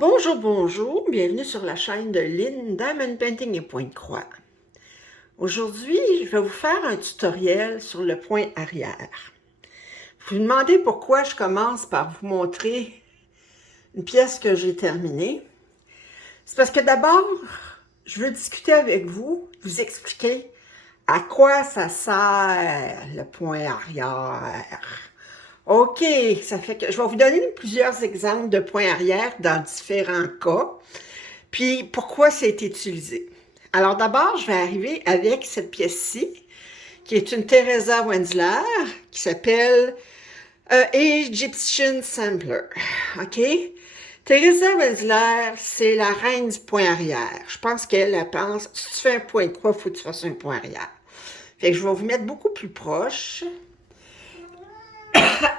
Bonjour, bonjour, bienvenue sur la chaîne de Lynn Diamond Painting et Pointe-Croix. Aujourd'hui, je vais vous faire un tutoriel sur le point arrière. Vous vous demandez pourquoi je commence par vous montrer une pièce que j'ai terminée. C'est parce que d'abord, je veux discuter avec vous, vous expliquer à quoi ça sert le point arrière. OK, ça fait que je vais vous donner plusieurs exemples de points arrière dans différents cas, puis pourquoi c'est utilisé. Alors d'abord, je vais arriver avec cette pièce-ci, qui est une Teresa Wenzler, qui s'appelle Egyptian Sampler. OK? Teresa Wenzler, c'est la reine du point arrière. Je pense qu'elle pense, si tu fais un point de croix, il faut que tu fasses un point arrière. Fait que je vais vous mettre beaucoup plus proche.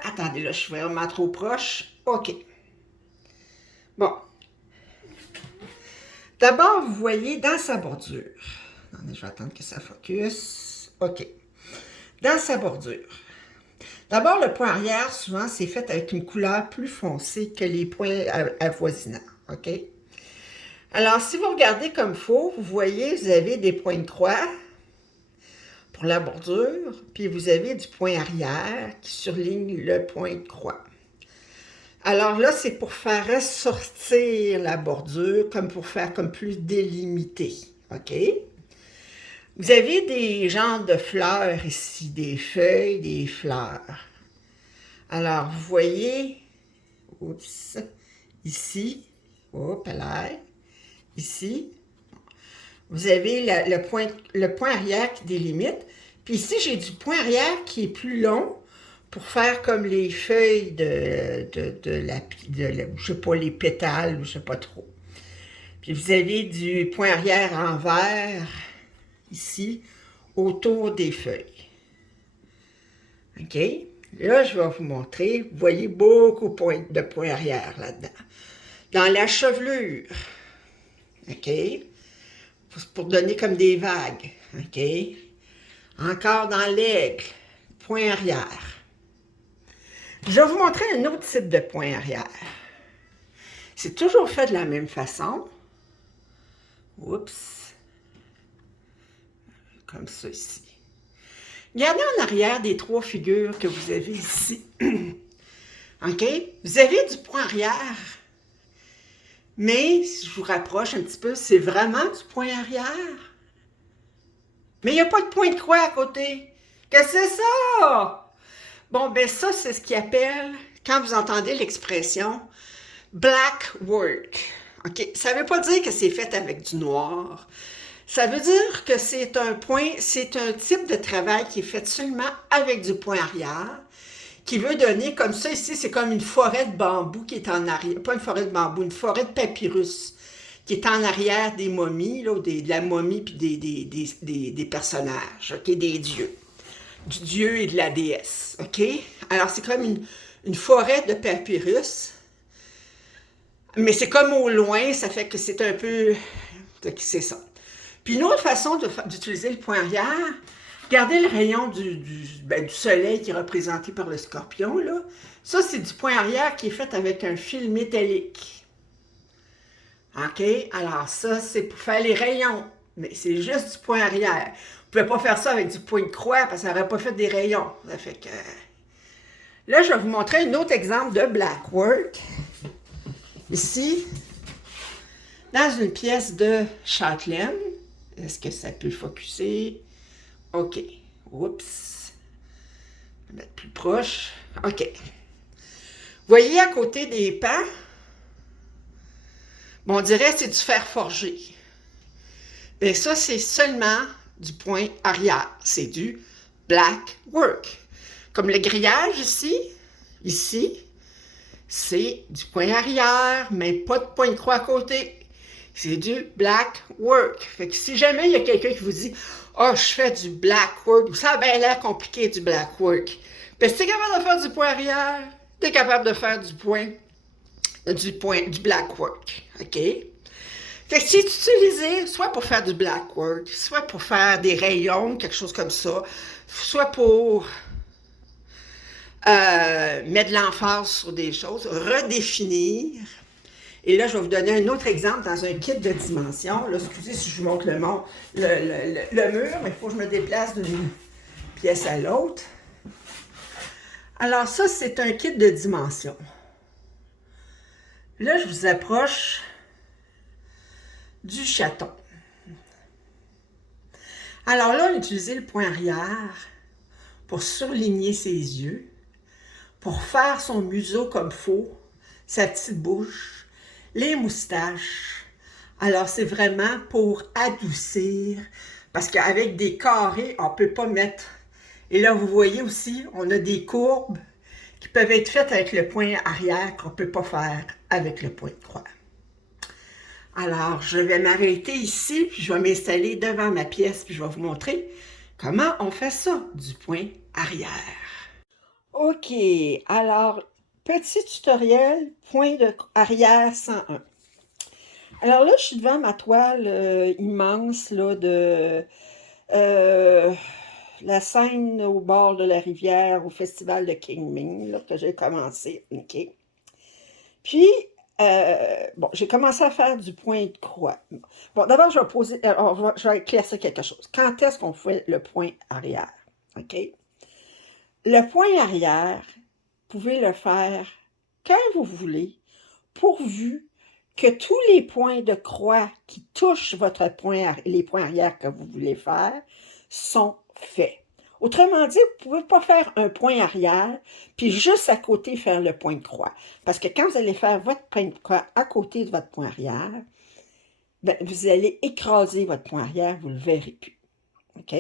Attendez, là, je suis vraiment trop proche. OK. Bon. D'abord, vous voyez dans sa bordure. Attendez, je vais attendre que ça focus. OK. Dans sa bordure. D'abord, le point arrière, souvent, c'est fait avec une couleur plus foncée que les points avoisinants. OK? Alors, si vous regardez comme il faut, vous voyez, vous avez des points de croix pour la bordure, puis vous avez du point arrière qui surligne le point de croix. Alors là, c'est pour faire ressortir la bordure, comme pour faire comme plus délimité. OK? Vous avez des genres de fleurs ici, des feuilles, des fleurs. Alors, vous voyez, oups, ici, hop là, ici, vous avez le point arrière qui délimite. Puis ici, j'ai du point arrière qui est plus long pour faire comme les feuilles je sais pas, les pétales, je sais pas trop. Puis vous avez du point arrière en vert, ici, autour des feuilles. OK? Là, je vais vous montrer, vous voyez beaucoup de points arrière là-dedans. Dans la chevelure, OK? Pour donner comme des vagues, OK? Encore dans l'aigle, point arrière. Je vais vous montrer un autre type de point arrière. C'est toujours fait de la même façon. Oups. Comme ça ici. Regardez en arrière des trois figures que vous avez ici. OK? Vous avez du point arrière. Mais, si je vous rapproche un petit peu, c'est vraiment du point arrière. Mais il n'y a pas de point de croix à côté. Qu'est-ce que c'est ça? Bon, ben ça, c'est ce qu'ils appellent, quand vous entendez l'expression black work. OK? Ça ne veut pas dire que c'est fait avec du noir. Ça veut dire que c'est un type de travail qui est fait seulement avec du point arrière, qui veut donner, comme ça ici, c'est comme une forêt de bambou qui est en arrière, pas une forêt de bambou, une forêt de papyrus, qui est en arrière des momies, là, de la momie puis des personnages, OK? Des dieux. Du dieu et de la déesse, OK? Alors, c'est comme une forêt de papyrus, mais c'est comme au loin, ça fait que c'est un peu... C'est ça. Puis une autre façon d'utiliser le point arrière, regardez le rayon du soleil qui est représenté par le scorpion, là. Ça, c'est du point arrière qui est fait avec un fil métallique. OK? Alors ça, c'est pour faire les rayons, mais c'est juste du point arrière. Vous ne pouvez pas faire ça avec du point de croix parce que ça n'aurait pas fait des rayons. Ça fait que... Là, je vais vous montrer un autre exemple de black work. Ici, dans une pièce de Châtelaine. Est-ce que ça peut focusser? OK. Oups. Je vais mettre plus proche. OK. Vous voyez à côté des pans? Bon, on dirait que c'est du fer forgé. Bien, ça, c'est seulement du point arrière. C'est du black work. Comme le grillage ici, c'est du point arrière, mais pas de point de croix à côté. C'est du black work. Fait que si jamais il y a quelqu'un qui vous dit « Ah, je fais du black work », ça a bien l'air compliqué du black work. Ben, si tu es capable de faire du point arrière, tu es capable de faire du black work. OK? Fait que c'est utilisé soit pour faire du black work, soit pour faire des rayons, quelque chose comme ça, soit pour mettre de l'emphase sur des choses, redéfinir Et là, je vais vous donner un autre exemple dans un kit de dimension. Là, excusez si je vous montre le mur, mais il faut que je me déplace d'une pièce à l'autre. Alors ça, c'est un kit de dimension. Là, je vous approche du chaton. Alors là, on a utilisé le point arrière pour surligner ses yeux, pour faire son museau comme faux, sa petite bouche, les moustaches. Alors, c'est vraiment pour adoucir, parce qu'avec des carrés, on ne peut pas mettre. Et là, vous voyez aussi, on a des courbes qui peuvent être faites avec le point arrière qu'on ne peut pas faire avec le point de croix. Alors, je vais m'arrêter ici, puis je vais m'installer devant ma pièce, puis je vais vous montrer comment on fait ça du point arrière. OK, alors, petit tutoriel, point de arrière 101. Alors là, je suis devant ma toile immense là, de la scène au bord de la rivière au festival de Kinming, là, que j'ai commencé. OK. Puis, bon, j'ai commencé à faire du point de croix. Bon, d'abord, je vais poser, alors, je vais éclaircir quelque chose. Quand est-ce qu'on fait le point arrière? OK? Le point arrière, vous pouvez le faire quand vous voulez, pourvu que tous les points de croix qui touchent les points arrière que vous voulez faire sont faits. Autrement dit, vous ne pouvez pas faire un point arrière, puis juste à côté faire le point de croix. Parce que quand vous allez faire votre point de croix à côté de votre point arrière, ben, vous allez écraser votre point arrière, vous ne le verrez plus. OK?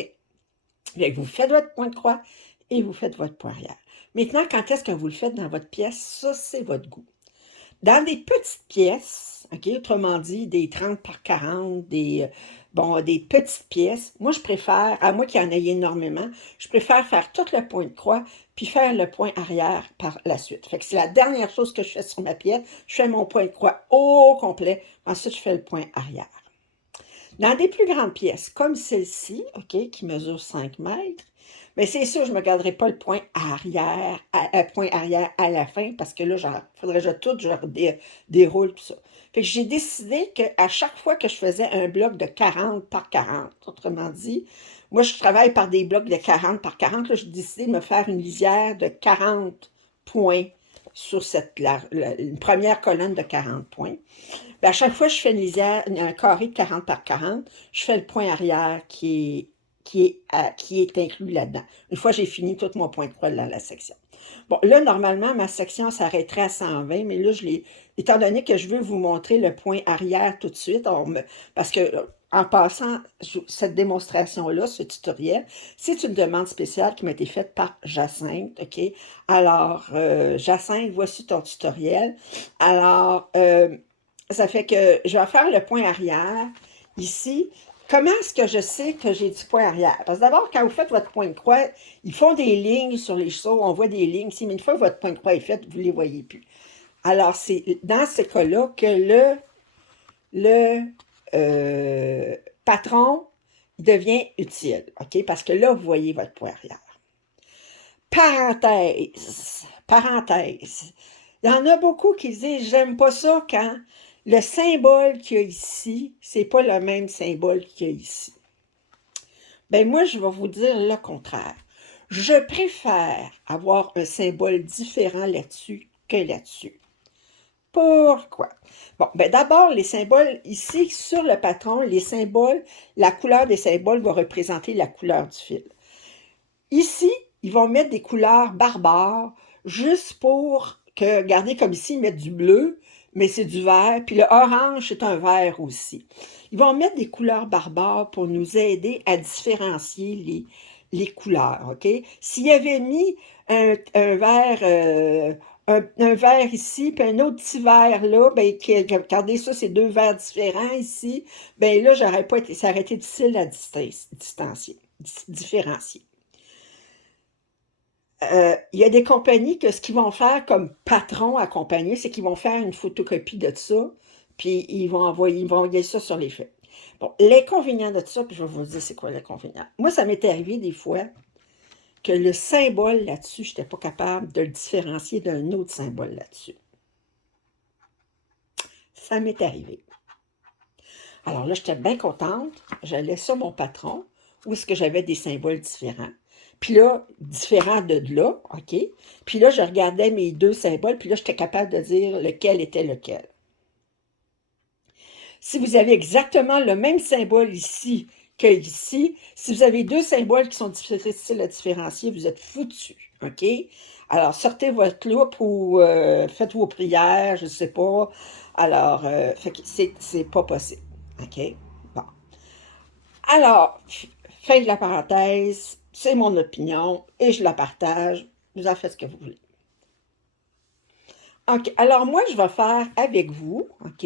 Bien, vous faites votre point de croix et vous faites votre point arrière. Maintenant, quand est-ce que vous le faites dans votre pièce? Ça, c'est votre goût. Dans des petites pièces, OK, autrement dit, des 30 par 40, des petites pièces, moi, je préfère, à moins qu'il y en ait énormément, je préfère faire tout le point de croix, puis faire le point arrière par la suite. Fait que c'est la dernière chose que je fais sur ma pièce. Je fais mon point de croix au complet, ensuite, je fais le point arrière. Dans des plus grandes pièces, comme celle-ci, OK, qui mesure 5 mètres, mais c'est sûr, je ne me garderai pas le point arrière à la fin, parce que là, il faudrait que je déroule tout ça. Fait que j'ai décidé qu'à chaque fois que je faisais un bloc de 40 par 40, autrement dit, moi, je travaille par des blocs de 40 par 40, là, j'ai décidé de me faire une lisière de 40 points sur une première colonne de 40 points. Bien, à chaque fois que je fais une lisière, un carré de 40 par 40, je fais le point arrière qui est inclus là-dedans. Une fois j'ai fini tout mon point de croix dans la section. Bon, là, normalement, ma section s'arrêterait à 120, mais là, étant donné que je veux vous montrer le point arrière tout de suite, parce que en passant, cette démonstration-là, ce tutoriel, c'est une demande spéciale qui m'a été faite par Jacinthe, OK? Alors, Jacinthe, voici ton tutoriel. Alors, ça fait que je vais faire le point arrière ici. Comment est-ce que je sais que j'ai du point arrière? Parce que d'abord, quand vous faites votre point de croix, ils font des lignes sur les sauts, on voit des lignes ici, mais une fois que votre point de croix est fait, vous ne les voyez plus. Alors, c'est dans ce cas-là que le patron devient utile, OK? Parce que là, vous voyez votre point arrière. Parenthèse. Il y en a beaucoup qui disent, j'aime pas ça quand le symbole qu'il y a ici, c'est pas le même symbole qu'il y a ici. Ben moi, je vais vous dire le contraire. Je préfère avoir un symbole différent là-dessus que là-dessus. Pourquoi? Bon, ben d'abord, les symboles, ici, sur le patron, les symboles, la couleur des symboles va représenter la couleur du fil. Ici, ils vont mettre des couleurs barbares, juste pour que, regardez comme ici, ils mettent du bleu, mais c'est du vert, puis le orange, c'est un vert aussi. Ils vont mettre des couleurs barbares pour nous aider à différencier les couleurs, OK? S'il avait mis un vert... un vert ici, puis un autre petit vert là, ben, regardez ça, c'est deux verts différents ici, ben là, ça aurait été difficile à différencier. Il y a des compagnies que ce qu'ils vont faire comme patron à compagnie, c'est qu'ils vont faire une photocopie de ça, puis ils vont envoyer ça sur les faits. Bon, l'inconvénient de ça, puis je vais vous dire c'est quoi l'inconvénient. Moi, ça m'est arrivé des fois que le symbole là-dessus, je n'étais pas capable de le différencier d'un autre symbole là-dessus. ça m'est arrivé. Alors là, j'étais bien contente. J'allais sur mon patron, où est-ce que j'avais des symboles différents. Puis là, différents de là, OK? Puis là, je regardais mes deux symboles, puis là, j'étais capable de dire lequel était lequel. Si vous avez exactement le même symbole ici que ici, si vous avez deux symboles qui sont difficiles à différencier, vous êtes foutus, OK? Alors, sortez votre loupe ou faites vos prières, je ne sais pas. Alors, c'est pas possible, OK? Bon. Alors, fin de la parenthèse, c'est mon opinion et je la partage. Vous en faites ce que vous voulez. OK, alors moi, je vais faire avec vous, OK,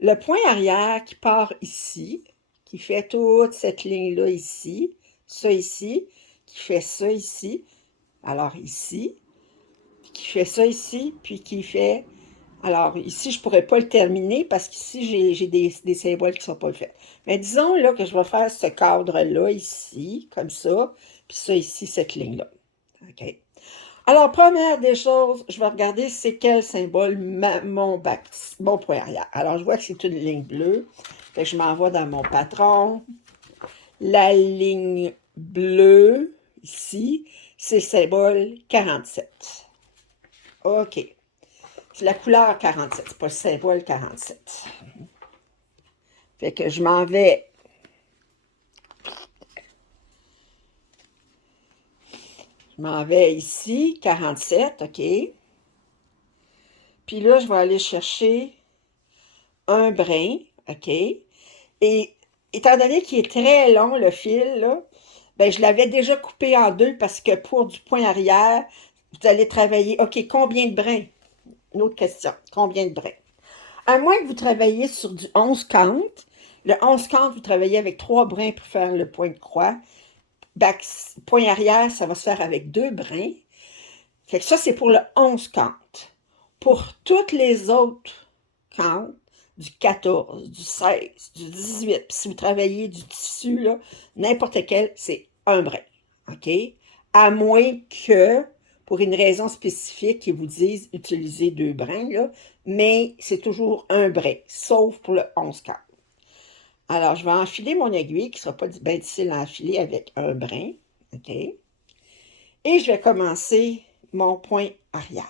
le point arrière qui part ici, qui fait toute cette ligne-là ici, qui fait ça ici, alors ici, qui fait ça ici, puis qui fait... Alors, ici, je ne pourrais pas le terminer parce qu'ici, j'ai des symboles qui ne sont pas faits. Mais disons là que je vais faire ce cadre-là ici, comme ça, puis ça ici, cette ligne-là. OK. Alors, première des choses, je vais regarder c'est quel symbole mon point arrière. Alors, je vois que c'est une ligne bleue. Fait que je m'envoie dans mon patron. La ligne bleue, ici, c'est symbole 47. OK. C'est la couleur 47, c'est pas le symbole 47. Fait que je m'en vais. Je m'en vais ici, 47, OK. Puis là, je vais aller chercher un brin, OK. Et étant donné qu'il est très long, le fil, là, ben, je l'avais déjà coupé en deux parce que pour du point arrière, vous allez travailler, OK, combien de brins? Une autre question, combien de brins? À moins que vous travailliez sur du 11 compte, le 11 compte, vous travaillez avec 3 brins pour faire le point de croix. Point arrière, ça va se faire avec 2 brins. Fait que ça, c'est pour le 11 compte. Pour toutes les autres comptes, du 14, du 16, du 18, puis si vous travaillez du tissu, là, n'importe quel, c'est un brin. OK? À moins que, pour une raison spécifique, ils vous disent utiliser 2 brins, là, mais c'est toujours un brin, sauf pour le 11 quarts. Alors, je vais enfiler mon aiguille, qui ne sera pas bien difficile à enfiler avec un brin. OK? Et je vais commencer mon point arrière.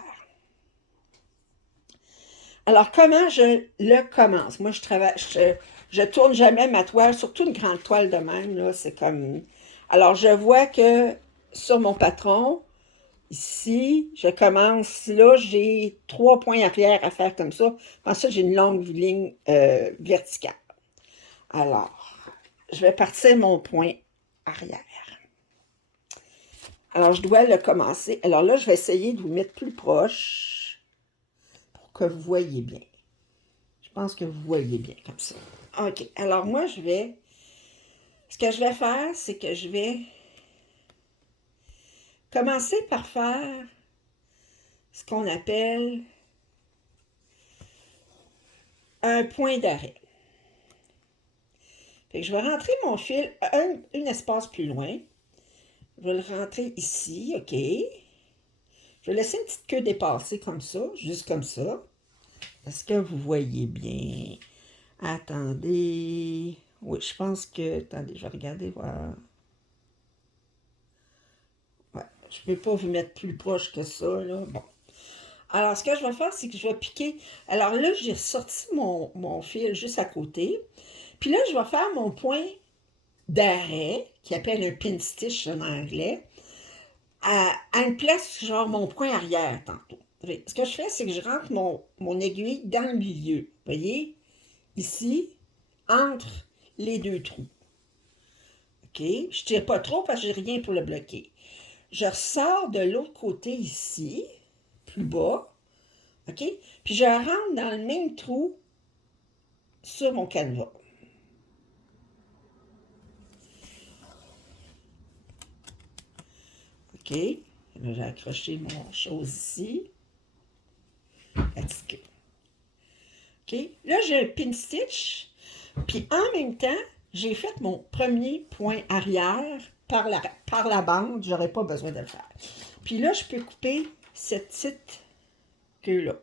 Alors, comment je le commence? Moi, je tourne jamais ma toile, surtout une grande toile de même, là, c'est comme... Alors, je vois que sur mon patron, ici, je commence, là, j'ai 3 points arrière à faire comme ça. Ensuite, j'ai une longue ligne verticale. Alors, je vais partir mon point arrière. Alors, je dois le commencer. Alors là, je vais essayer de vous mettre plus proche pour que vous voyez bien. Je pense que vous voyez bien comme ça. OK. Alors, moi, ce que je vais faire, c'est que je vais commencer par faire ce qu'on appelle un point d'arrêt. Fait que je vais rentrer mon fil un espace plus loin. Je vais le rentrer ici, OK. Je vais laisser une petite queue dépassée comme ça, juste comme ça. Est-ce que vous voyez bien? Attendez. Oui, je pense que... Attendez, je vais regarder, voir. Ouais, je ne peux pas vous mettre plus proche que ça, là. Bon. Alors, ce que je vais faire, c'est que je vais piquer. Alors là, j'ai sorti mon fil juste à côté. Puis là, je vais faire mon point d'arrêt, qui appelle un pin stitch en anglais, à une place, genre mon point arrière tantôt. Ce que je fais, c'est que je rentre mon aiguille dans le milieu. Vous voyez? Ici, entre les deux trous. OK? Je ne tire pas trop parce que je n'ai rien pour le bloquer. Je ressors de l'autre côté ici, plus bas. OK? Puis je rentre dans le même trou sur mon canevas. OK? J'ai accroché mon chose ici. OK? Là, j'ai un pin stitch. Puis en même temps, j'ai fait mon premier point arrière par la bande. J'aurais pas besoin de le faire. Puis là, je peux couper cette petite queue-là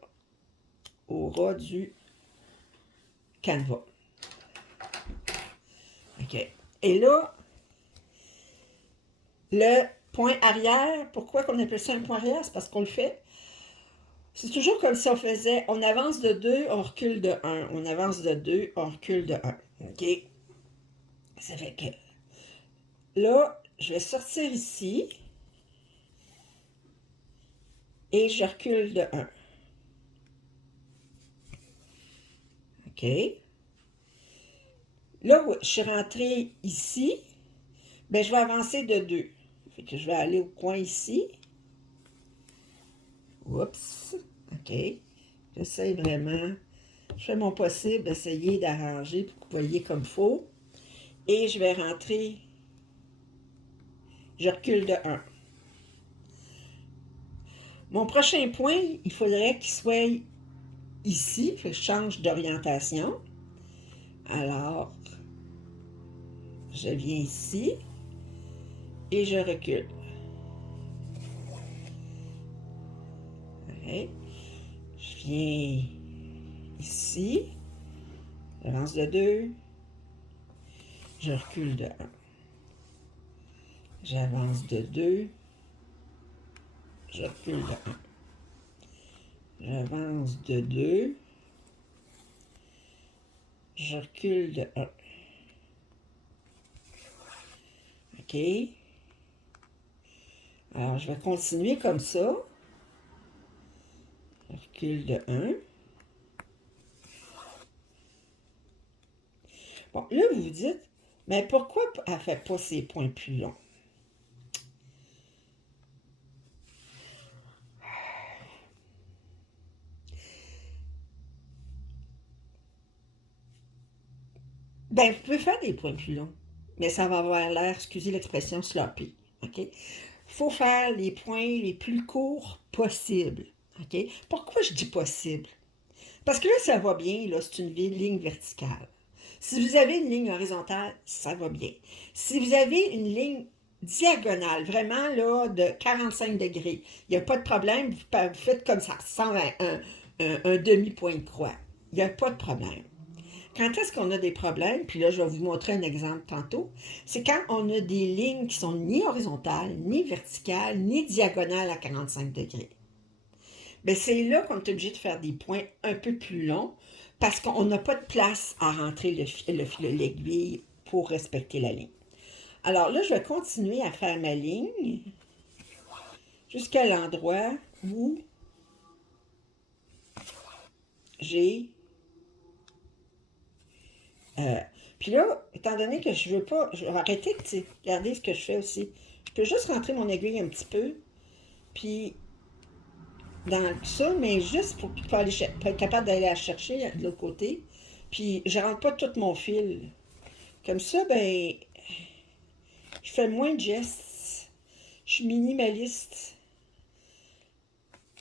au ras du Canva. OK. Et là, le point arrière, pourquoi qu'on appelle ça un point arrière? C'est parce qu'on le fait. C'est toujours comme si on faisait, on avance de 2, on recule de 1. On avance de 2, on recule de 1. OK? Ça fait que là, je vais sortir ici et je recule de 1. OK? Là, je suis rentrée ici, ben je vais avancer de 2. Fait que je vais aller au coin ici. Oups. OK. J'essaie vraiment. Je fais mon possible d'essayer d'arranger pour que vous voyez comme il faut. Et je vais rentrer. Je recule de 1. Mon prochain point, il faudrait qu'il soit ici. Fait que je change d'orientation. Alors, je viens ici et je recule. Okay. Je viens ici. J'avance de 2. Je recule de 1. J'avance de 2. Je recule de 1. J'avance de 2. Je recule de 1. OK. Alors, je vais continuer comme ça. Je recule de 1. Bon, là, vous vous dites, mais pourquoi elle ne fait pas ces points plus longs? Ben, vous pouvez faire des points plus longs, mais ça va avoir l'air, excusez l'expression, sloppy. OK? Il faut faire les points les plus courts possibles. OK? Pourquoi je dis possible? Parce que là, ça va bien, là, c'est une ligne verticale. Si vous avez une ligne horizontale, ça va bien. Si vous avez une ligne diagonale, vraiment là, de 45 degrés, il n'y a pas de problème, vous faites comme ça, sans un demi-point de croix. Il n'y a pas de problème. Quand est-ce qu'on a des problèmes, puis là, je vais vous montrer un exemple tantôt, c'est quand on a des lignes qui sont ni horizontales, ni verticales, ni diagonales à 45 degrés. Bien, c'est là qu'on est obligé de faire des points un peu plus longs parce qu'on n'a pas de place à rentrer l'aiguille pour respecter la ligne. Alors là, je vais continuer à faire ma ligne jusqu'à l'endroit où j'ai... puis là, étant donné que je veux pas... Je vais arrêter de regarder ce que je fais aussi. Je peux juste rentrer mon aiguille un petit peu, puis dans ça, mais juste pour être capable d'aller la chercher de l'autre côté. Puis je rentre pas tout mon fil. Comme ça, ben, je fais moins de gestes. Je suis minimaliste.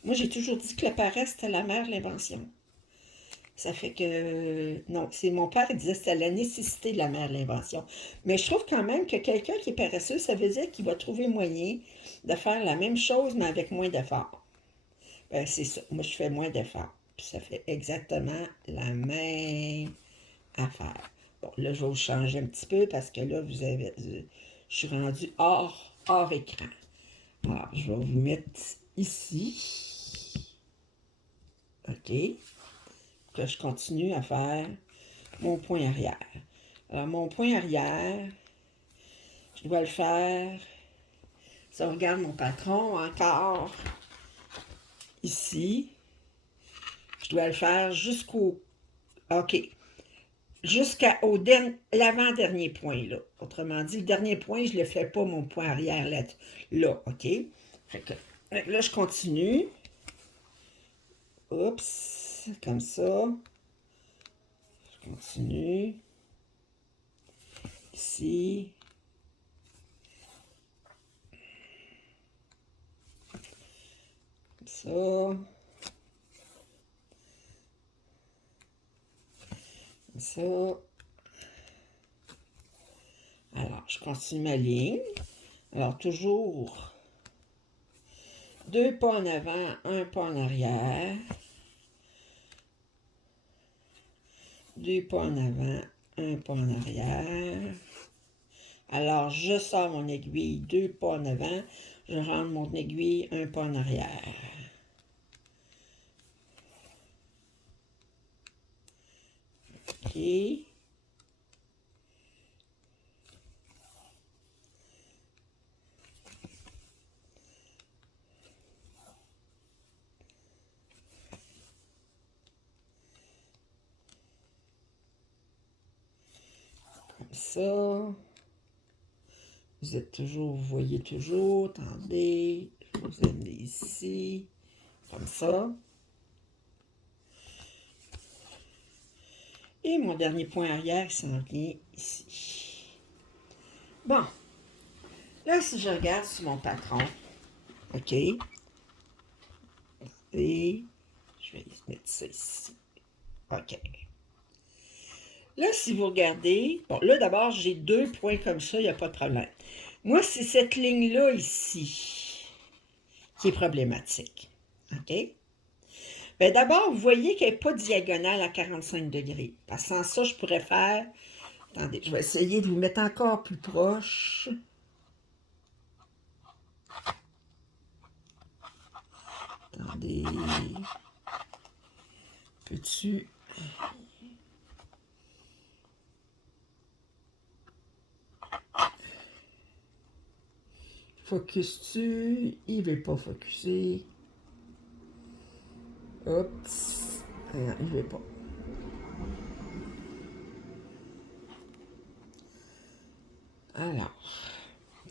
Moi, j'ai toujours dit que la paresse, c'était la mère de l'invention. Ça fait que... non, c'est mon père, il disait que c'était la nécessité de la mère de l'invention. Mais je trouve quand même que quelqu'un qui est paresseux, ça veut dire qu'il va trouver moyen de faire la même chose, mais avec moins d'efforts. Ben, c'est ça. Moi, je fais moins d'efforts. Puis ça fait exactement la même affaire. Bon, là, je vais vous changer un petit peu parce que là, vous avez... je suis rendu hors écran. Alors, je vais vous mettre ici. OK. Que je continue à faire mon point arrière. Alors, mon point arrière, je dois le faire. Si on regarde mon patron encore ici, je dois le faire jusqu'au... OK. Jusqu'au l'avant-dernier point, là. Autrement dit, le dernier point, je ne le fais pas, mon point arrière, là, OK? Fait que là, je continue. Oups, comme ça. Je continue. Ici. Comme ça. Comme ça. Alors, je continue ma ligne. Alors, toujours 2 pas en avant, 1 pas en arrière. 2 pas en avant, 1 pas en arrière. Alors, je sors mon aiguille, 2 pas en avant, je rentre mon aiguille, 1 pas en arrière. OK. Comme ça. Vous êtes toujours, vous voyez toujours, attendez, je vais vous amener ici, comme ça. Et mon dernier point arrière s'en vient ici. Bon, là, si je regarde sur mon patron, OK, et je vais mettre ça ici. OK. Là, si vous regardez, bon, là, d'abord, j'ai 2 points comme ça, il n'y a pas de problème. Moi, c'est cette ligne-là ici qui est problématique. OK? Bien, d'abord, vous voyez qu'elle n'est pas diagonale à 45 degrés. Parce que sans ça, je pourrais faire... Attendez, je vais essayer de vous mettre encore plus proche. Attendez. Peux-tu... Focus-tu? Il ne veut pas focuser. Oups. Non, il ne veut pas. Alors,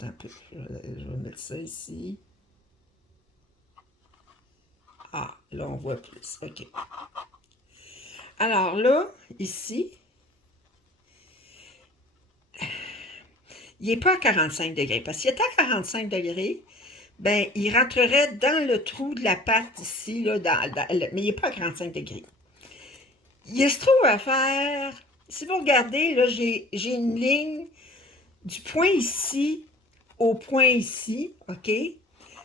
un peu. Je vais mettre ça ici. Ah, là, on voit plus. OK. Alors là, ici, il n'est pas à 45 degrés. Parce qu'il est à 45 degrés, ben, il rentrerait dans le trou de la patte ici, là, mais il n'est pas à 45 degrés. Il se trouve à faire, si vous regardez, là, j'ai une ligne du point ici au point ici, OK?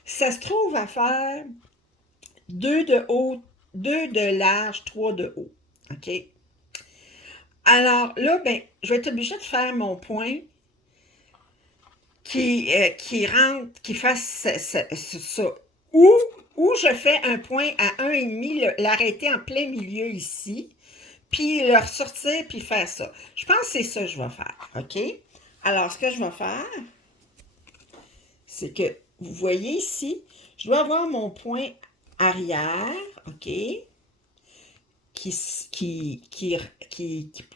Ça se trouve à faire 2 de haut, 2 de large, 3 de haut, OK? Alors là, ben, je vais être obligée de faire mon point qui rentre, qui fasse ça. Ou je fais un point à 1,5, l'arrêter en plein milieu ici, puis le ressortir, puis faire ça. Je pense que c'est ça que je vais faire, OK? Alors, ce que je vais faire, c'est que, vous voyez ici, je dois avoir mon point arrière, OK? Qui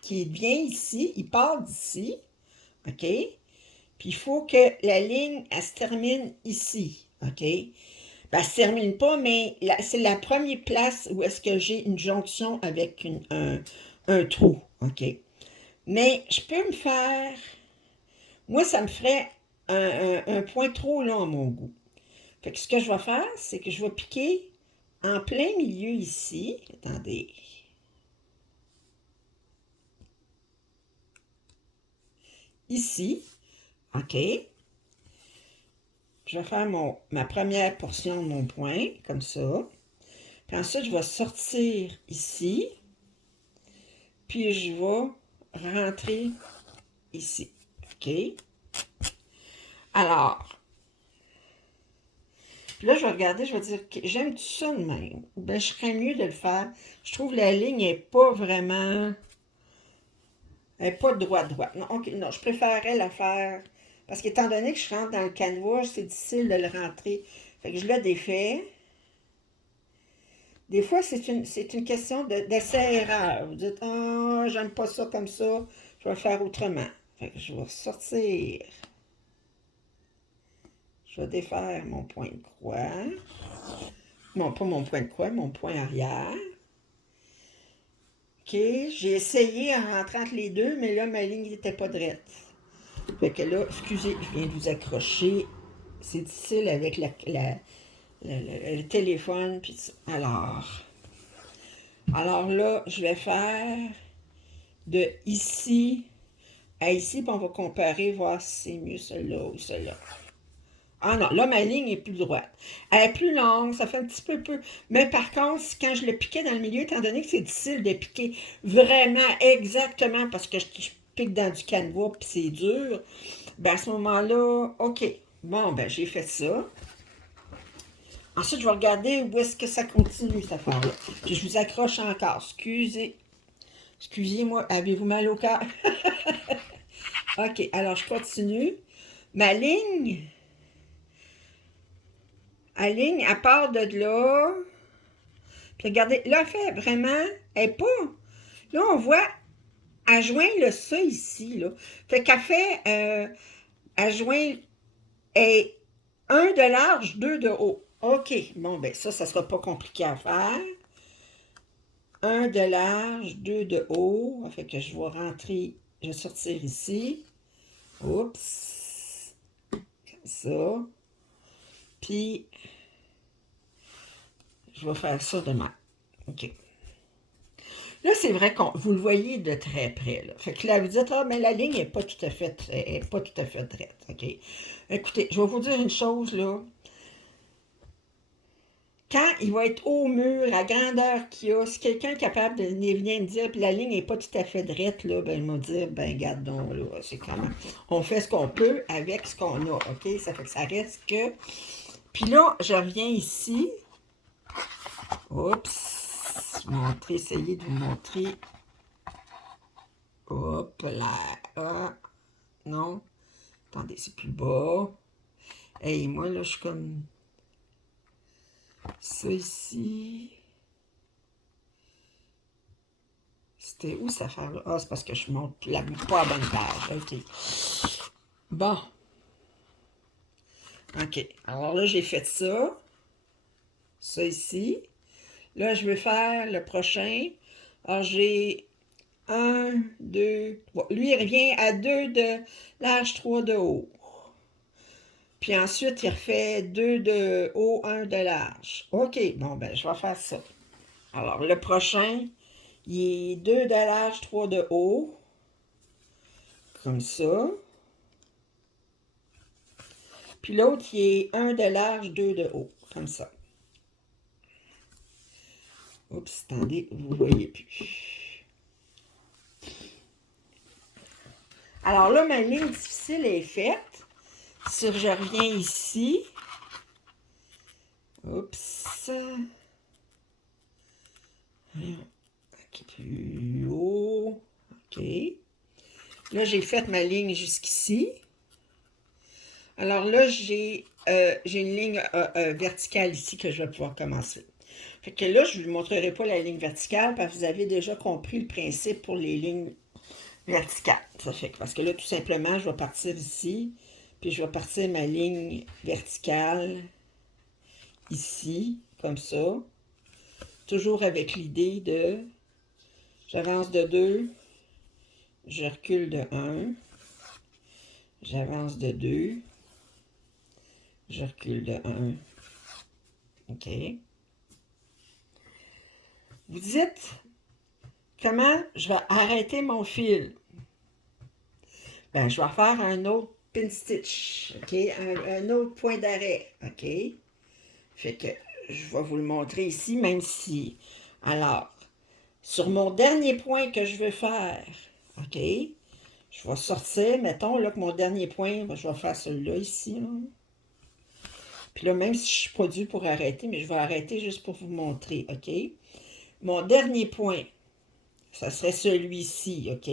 vient ici, il part d'ici, OK? Puis il faut que la ligne, elle se termine ici, OK? Ben, elle ne se termine pas, mais c'est la première place où est-ce que j'ai une jonction avec un trou, OK? Mais je peux me faire... Moi, ça me ferait un point trop long à mon goût. Fait que ce que je vais faire, c'est que je vais piquer en plein milieu ici. Attendez. Ici, OK? Je vais faire ma première portion de mon point, comme ça. Puis ensuite, je vais sortir ici. Puis je vais rentrer ici. OK? Alors, puis là, je vais regarder, je vais dire, j'aime tout ça de même. Ben, je serais mieux de le faire. Je trouve que la ligne n'est pas vraiment... Elle n'est pas droite. Non, OK, non, je préférerais la faire... Parce qu'étant donné que je rentre dans le canevas, c'est difficile de le rentrer. Fait que je le défais. Des fois, c'est une question d'essai-erreur. Vous dites, ah, oh, j'aime pas ça comme ça, je vais le faire autrement. Fait que je vais sortir. Je vais défaire mon point de croix. Non, pas mon point de croix, mon point arrière. OK, j'ai essayé en rentrant entre les deux, mais là, ma ligne n'était pas droite. Fait que là, excusez, je viens de vous accrocher. C'est difficile avec le téléphone. Puis alors là, je vais faire de ici à ici, puis on va comparer, voir si c'est mieux celui-là ou celui-là. Ah non, là, ma ligne est plus droite. Elle est plus longue, ça fait un petit peu. Mais par contre, quand je le piquais dans le milieu, étant donné que c'est difficile de piquer vraiment exactement parce que je pique dans du canevas puis c'est dur, ben à ce moment-là, OK. Bon, ben j'ai fait ça. Ensuite, je vais regarder où est-ce que ça continue, cette affaire-là. Puis je vous accroche encore. Excusez-moi, avez-vous mal au cœur? OK, alors je continue. Ma ligne, elle part de là. Puis regardez, là, elle fait vraiment, elle est pas. Là, on voit, elle joint le ça ici, là. Fait qu'elle fait, elle joint, est 1 de large, 2 de haut. OK, bon, ben ça sera pas compliqué à faire. 1 de large, 2 de haut. Fait que je vais rentrer, je vais sortir ici. Oups. Comme ça. Puis, je vais faire ça demain. OK. Là, c'est vrai que vous le voyez de très près. Là. Fait que là, vous dites, ah, mais la ligne n'est pas tout à fait droite. OK? Écoutez, je vais vous dire une chose, là. Quand il va être au mur, à grandeur qu'il y a, si quelqu'un est capable de venir me dire, puis la ligne n'est pas tout à fait droite, là, ben, il m'a dit, ben, garde donc, là, c'est comment. On fait ce qu'on peut avec ce qu'on a, OK? Ça fait que ça reste que. Puis là, je reviens ici. Oups. Essayer de vous montrer. Hop là. Ah, non. Attendez, c'est plus bas. Hey, moi, là, je suis comme ça ici. C'était où cette affaire-là? Ah, c'est parce que je monte pas à bonne page. OK. Bon. OK. Alors là, j'ai fait ça. Ça ici. Là, je vais faire le prochain. Alors, j'ai 1, 2, 3. Lui, il revient à 2 de large, 3 de haut. Puis ensuite, il refait 2 de haut, 1 de large. OK, bon, ben, je vais faire ça. Alors, le prochain, il est 2 de large, 3 de haut. Comme ça. Puis l'autre, il est 1 de large, 2 de haut. Comme ça. Oups, attendez, vous ne voyez plus. Alors là, ma ligne difficile est faite. Si je reviens ici. Oups. OK, plus haut. OK. Là, j'ai fait ma ligne jusqu'ici. Alors là, j'ai une ligne verticale ici que je vais pouvoir commencer. Fait que là, je ne vous montrerai pas la ligne verticale parce que vous avez déjà compris le principe pour les lignes verticales. Ça fait que, parce que là, tout simplement, je vais partir ici, puis je vais partir ma ligne verticale ici, comme ça. Toujours avec l'idée de, j'avance de 2, je recule de 1, j'avance de 2, je recule de 1. OK. Vous dites, comment je vais arrêter mon fil? Ben, je vais faire un autre pin stitch, OK? Un autre point d'arrêt, OK? Fait que je vais vous le montrer ici, même si... Alors, sur mon dernier point que je veux faire, OK? Je vais sortir, mettons, là, que mon dernier point, ben, je vais faire celui-là ici, là. Puis là, même si je ne suis pas due pour arrêter, mais je vais arrêter juste pour vous montrer, OK? Mon dernier point, ça serait celui-ci, OK?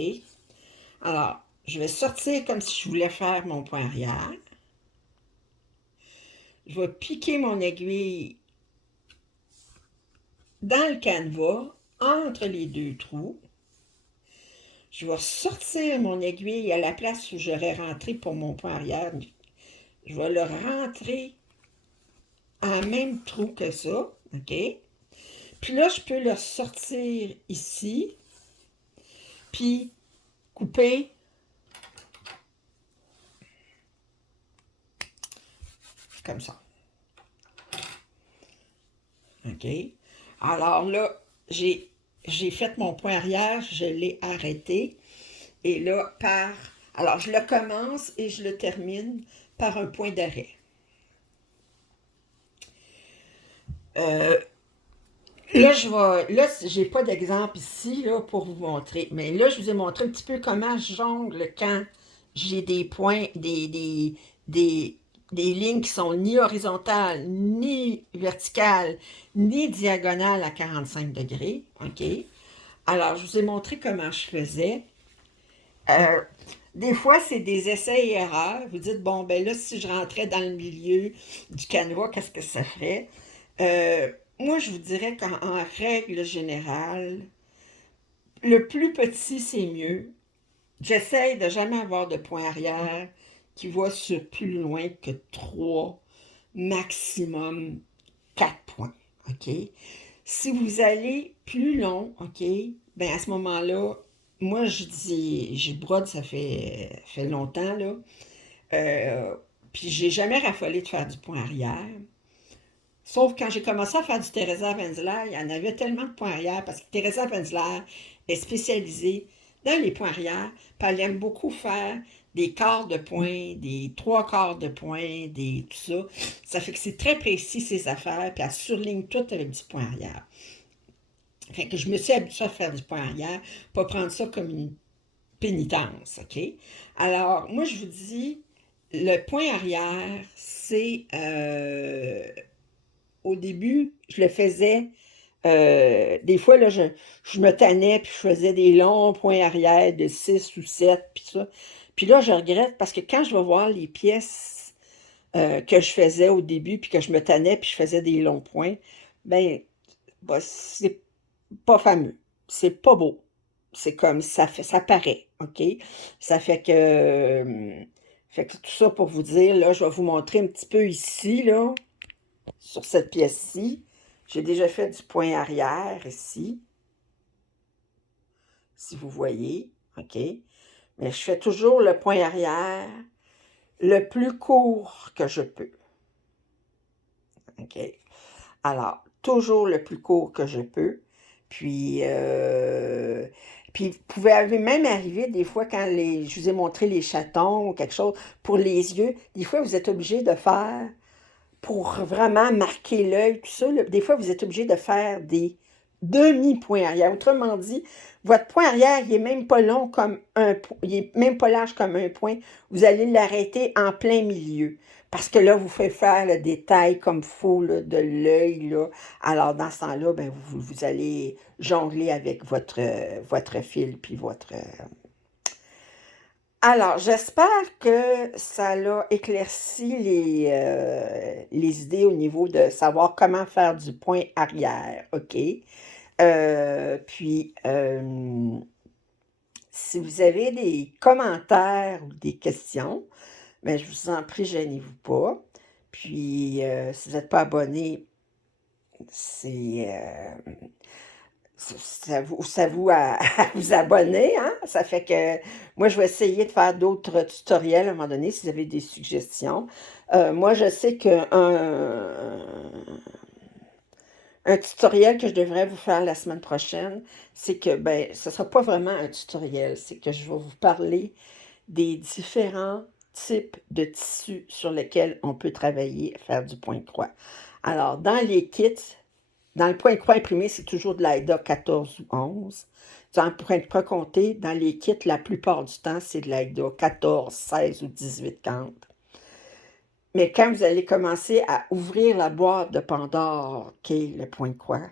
Alors, je vais sortir comme si je voulais faire mon point arrière. Je vais piquer mon aiguille dans le canevas, entre les deux trous. Je vais sortir mon aiguille à la place où j'aurais rentré pour mon point arrière. Je vais le rentrer en même trou que ça, OK? Puis là, je peux le sortir ici, puis couper comme ça. OK? Alors là, j'ai fait mon point arrière, je l'ai arrêté. Et là, alors je le commence et je le termine par un point d'arrêt. Euh, là, j'ai pas d'exemple ici là, pour vous montrer, mais là, je vous ai montré un petit peu comment je jongle quand j'ai des points, des, des lignes qui sont ni horizontales, ni verticales, ni diagonales à 45 degrés. OK? Alors, je vous ai montré comment je faisais. Euh, des fois, c'est des essais et erreurs. Vous dites, bon, ben là, si je rentrais dans le milieu du canevas, qu'est-ce que ça ferait? Euh, Moi, je vous dirais qu'en règle générale, le plus petit, c'est mieux. J'essaye de jamais avoir de point arrière qui va sur plus loin que 3, maximum 4 points. OK? Si vous allez plus long, OK, ben à ce moment-là, moi, je brode, fait longtemps, là. Euh, Puis j'ai jamais raffolé de faire du point arrière. Sauf quand j'ai commencé à faire du Teresa Wenzler, il y en avait tellement de points arrière parce que Teresa Wenzler est spécialisée dans les points arrière, puis elle aime beaucoup faire des quarts de points, des trois quarts de points, des tout ça. Ça fait que c'est très précis ses affaires, puis elle surligne tout avec du point arrière. Fait que je me suis habituée à faire du point arrière, pas prendre ça comme une pénitence, OK? Alors, moi, je vous dis, le point arrière, c'est au début, je le faisais. Des fois, là, je me tannais, puis je faisais des longs points arrière de 6 ou 7, puis ça. Puis là, je regrette parce que quand je vais voir les pièces que je faisais au début, puis que je me tannais, puis je faisais des longs points, ben, bah, c'est pas fameux. C'est pas beau. C'est comme ça paraît, OK? Ça fait que tout ça pour vous dire, là, je vais vous montrer un petit peu ici, là, sur cette pièce-ci. J'ai déjà fait du point arrière ici, si vous voyez, OK? Mais je fais toujours le point arrière le plus court que je peux, OK? Alors, toujours le plus court que je peux. Puis vous pouvez même arriver des fois quand je vous ai montré les chatons ou quelque chose, pour les yeux, des fois vous êtes obligé de faire pour vraiment marquer l'œil, tout ça, là, des fois, vous êtes obligé de faire des demi-points arrière. Autrement dit, votre point arrière, il n'est même pas long comme il n'est même pas large comme un point. Vous allez l'arrêter en plein milieu. Parce que là, vous faites faire le détail comme il faut là, de l'œil. Là. Alors, dans ce temps-là, ben, vous allez jongler avec votre fil puis votre, alors, j'espère que ça l'a éclairci les idées au niveau de savoir comment faire du point arrière, OK? Puis, si vous avez des commentaires ou des questions, ben, je vous en prie, gênez-vous pas. Puis, si vous n'êtes pas abonné, c'est ça vous à vous abonner, hein? Ça fait que moi, je vais essayer de faire d'autres tutoriels à un moment donné, si vous avez des suggestions. Moi, je sais qu'un un tutoriel que je devrais vous faire la semaine prochaine, c'est que, ben, ce ne sera pas vraiment un tutoriel, c'est que je vais vous parler des différents types de tissus sur lesquels on peut travailler, faire du point de croix. Alors, dans les kits, dans le point de croix imprimé, c'est toujours de l'AIDA 14 ou 11. Dans le point de croix compté, dans les kits, la plupart du temps, c'est de l'AIDA 14, 16 ou 18 cantes. Mais quand vous allez commencer à ouvrir la boîte de Pandore, qui est le point de croix,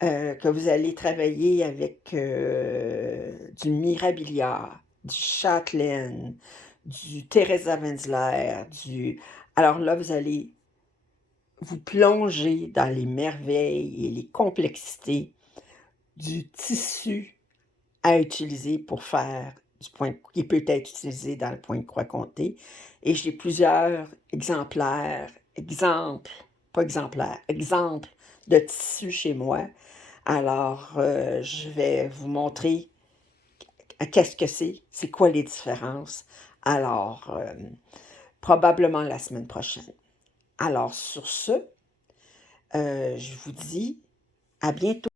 que vous allez travailler avec du Mirabilia, du Châtelaine, du Teresa Wenzler, Alors là, vous allez vous plonger dans les merveilles et les complexités du tissu à utiliser pour faire du point qui peut être utilisé dans le point de croix compté. Et j'ai plusieurs exemples de tissus chez moi. Alors, je vais vous montrer qu'est-ce que c'est quoi les différences. Alors, probablement la semaine prochaine. Alors, sur ce, je vous dis à bientôt.